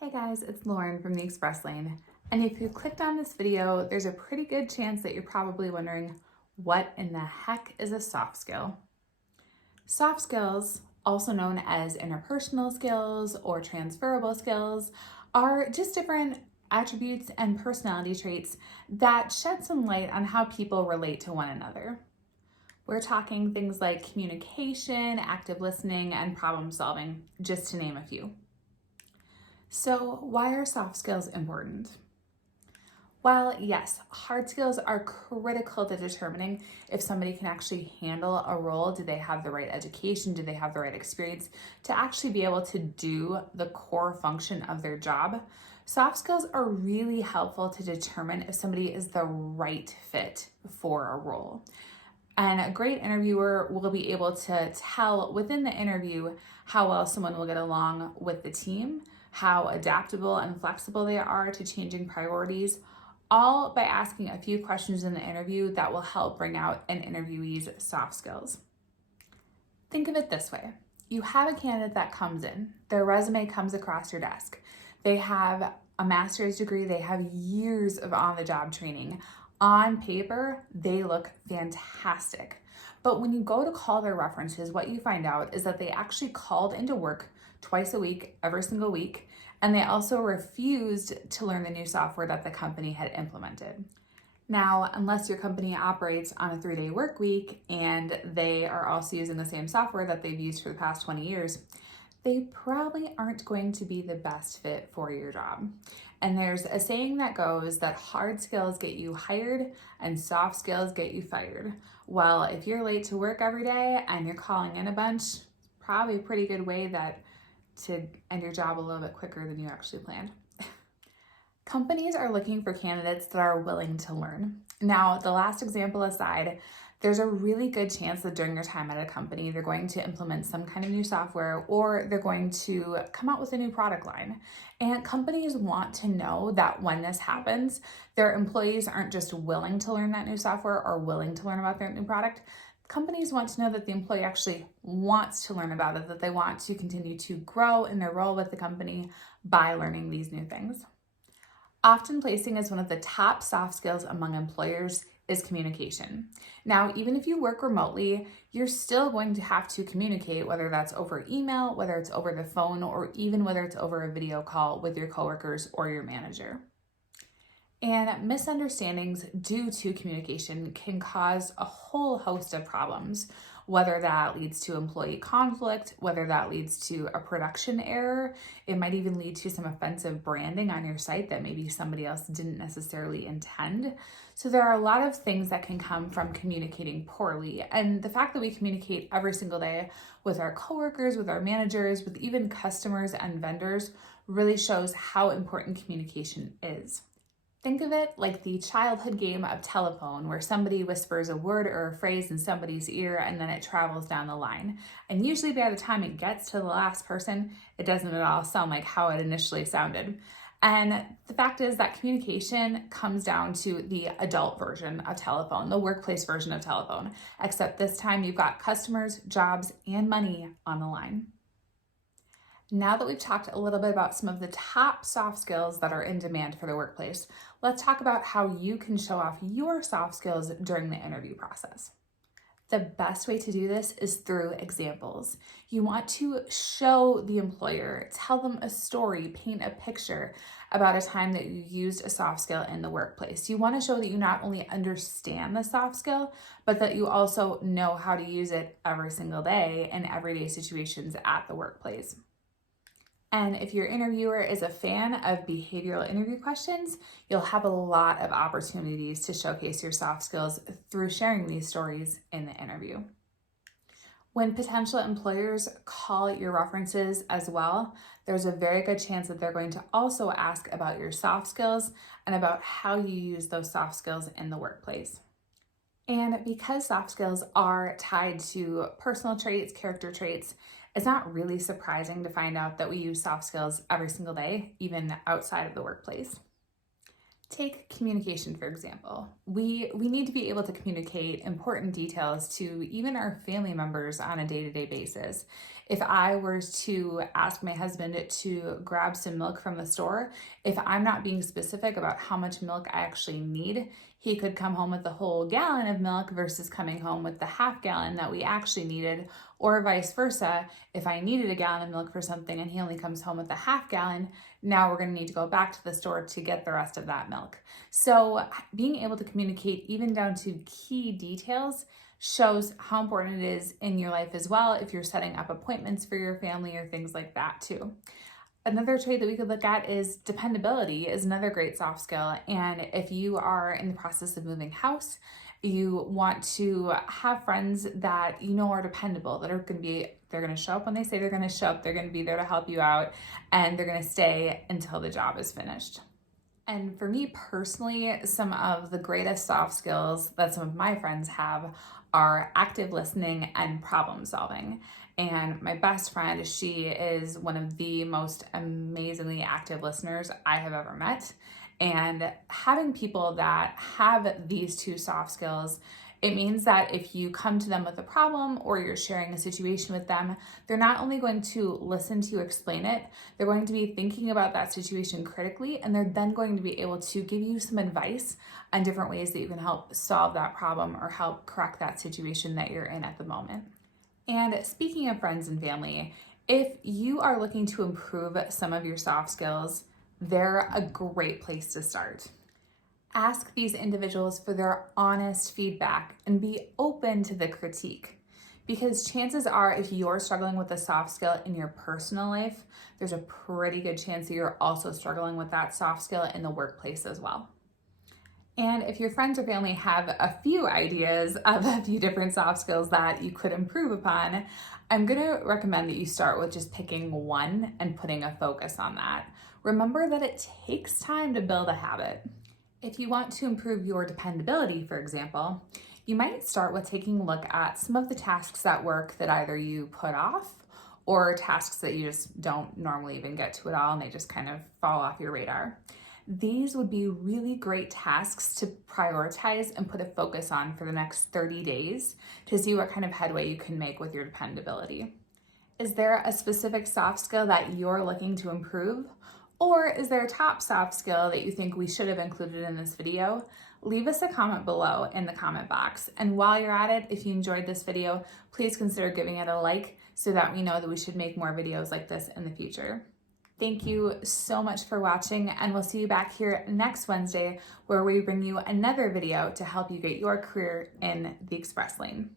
Hey guys, it's Lauren from the Express Lane. And if you clicked on this video, there's a pretty good chance that you're probably wondering, what in the heck is a soft skill? Soft skills, also known as interpersonal skills or transferable skills, are just different attributes and personality traits that shed some light on how people relate to one another. We're talking things like communication, active listening, and problem solving, just to name a few. So, why are soft skills important? Well, yes, hard skills are critical to determining if somebody can actually handle a role. Do they have the right education? Do they have the right experience to actually be able to do the core function of their job? Soft skills are really helpful to determine if somebody is the right fit for a role. And a great interviewer will be able to tell within the interview how well someone will get along with the team, how adaptable and flexible they are to changing priorities, all by asking a few questions in the interview that will help bring out an interviewee's soft skills. Think of it this way. You have a candidate that comes in, their resume comes across your desk. They have a master's degree, they have years of on-the-job training. On paper, they look fantastic. But when you go to call their references, what you find out is that they actually called into work twice a week, every single week, and they also refused to learn the new software that the company had implemented. Now, unless your company operates on a 3-day work week and they are also using the same software that they've used for the past 20 years, they probably aren't going to be the best fit for your job. And there's a saying that goes that hard skills get you hired and soft skills get you fired. Well, if you're late to work every day and you're calling in a bunch, it's probably a pretty good way to end your job a little bit quicker than you actually planned. Companies are looking for candidates that are willing to learn. Now, the last example aside, there's a really good chance that during your time at a company, they're going to implement some kind of new software or they're going to come out with a new product line. And companies want to know that when this happens, their employees aren't just willing to learn that new software or willing to learn about their new product. Companies want to know that the employee actually wants to learn about it, that they want to continue to grow in their role with the company by learning these new things. Often placing as one of the top soft skills among employers is communication. Now, even if you work remotely, you're still going to have to communicate, whether that's over email, whether it's over the phone, or even whether it's over a video call with your coworkers or your manager. And misunderstandings due to communication can cause a whole host of problems, whether that leads to employee conflict, whether that leads to a production error. It might even lead to some offensive branding on your site that maybe somebody else didn't necessarily intend. So there are a lot of things that can come from communicating poorly. And the fact that we communicate every single day with our coworkers, with our managers, with even customers and vendors really shows how important communication is. Think of it like the childhood game of telephone, where somebody whispers a word or a phrase in somebody's ear and then it travels down the line. And usually by the time it gets to the last person, it doesn't at all sound like how it initially sounded. And the fact is that communication comes down to the adult version of telephone, the workplace version of telephone, except this time you've got customers, jobs, and money on the line. Now that we've talked a little bit about some of the top soft skills that are in demand for the workplace, let's talk about how you can show off your soft skills during the interview process. The best way to do this is through examples. You want to show the employer, tell them a story, paint a picture about a time that you used a soft skill in the workplace. You want to show that you not only understand the soft skill, but that you also know how to use it every single day in everyday situations at the workplace. And if your interviewer is a fan of behavioral interview questions, you'll have a lot of opportunities to showcase your soft skills through sharing these stories in the interview. When potential employers call your references as well, there's a very good chance that they're going to also ask about your soft skills and about how you use those soft skills in the workplace. And because soft skills are tied to personal traits, character traits, it's not really surprising to find out that we use soft skills every single day, even outside of the workplace. Take communication, for example. We need to be able to communicate important details to even our family members on a day-to-day basis. If I were to ask my husband to grab some milk from the store, if I'm not being specific about how much milk I actually need, he could come home with the whole gallon of milk versus coming home with the half gallon that we actually needed, or vice versa. If I needed a gallon of milk for something and he only comes home with a half gallon, now we're going to need to go back to the store to get the rest of that milk. So being able to communicate even down to key details shows how important it is in your life as well if you're setting up appointments for your family or things like that too. Another trait that we could look at is dependability is another great soft skill. And if you are in the process of moving house, you want to have friends that you know are dependable, that are going to be, they're going to show up when they say they're going to show up, they're going to be there to help you out, and they're going to stay until the job is finished. And for me personally, some of the greatest soft skills that some of my friends have are active listening and problem solving. And my best friend, she is one of the most amazingly active listeners I have ever met. And having people that have these two soft skills, it means that if you come to them with a problem or you're sharing a situation with them, they're not only going to listen to you explain it, they're going to be thinking about that situation critically, and they're then going to be able to give you some advice on different ways that you can help solve that problem or help correct that situation that you're in at the moment. And speaking of friends and family, if you are looking to improve some of your soft skills, they're a great place to start. Ask these individuals for their honest feedback and be open to the critique. Because chances are, if you're struggling with a soft skill in your personal life, there's a pretty good chance that you're also struggling with that soft skill in the workplace as well. And if your friends or family have a few ideas of a few different soft skills that you could improve upon, I'm going to recommend that you start with just picking one and putting a focus on that. Remember that it takes time to build a habit. If you want to improve your dependability, for example, you might start with taking a look at some of the tasks at work that either you put off or tasks that you just don't normally even get to at all and they just kind of fall off your radar. These would be really great tasks to prioritize and put a focus on for the next 30 days to see what kind of headway you can make with your dependability. Is there a specific soft skill that you're looking to improve? Or is there a top soft skill that you think we should have included in this video? Leave us a comment below in the comment box. And while you're at it, if you enjoyed this video, please consider giving it a like so that we know that we should make more videos like this in the future. Thank you so much for watching, and we'll see you back here next Wednesday where we bring you another video to help you get your career in the express lane.